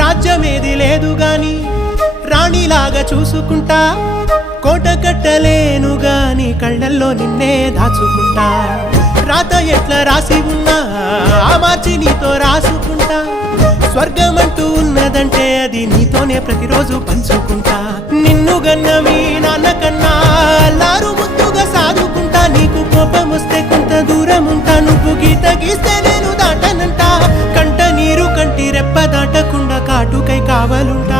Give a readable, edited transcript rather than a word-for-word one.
రాజ్యమేది లేదు గాని రాణిలాగా చూసుకుంటా, కోట కట్టలేను గాని కళ్ళల్లో నిన్నే దాచుకుంటా. రాత ఎట్లా రాసి ఉన్నా ఆ మార్చి నీతో రాసుకుంటా. స్వర్గమంటూ ఉన్నదంటే అది నీతోనే ప్రతిరోజు పంచుకుంటా. నిన్ను గన్న మీ నాన్న కన్నా అల్లారు ముద్దుగా సాదుకుంటా. నీకు కోపం వస్తే కొంత దూరం ఉంటా, నువ్వు గీత గీస్తే నేను దాటనంటా. కంట నీరు కంటి రెప్ప దాటకుండా కాటుకై కావాలుంటా.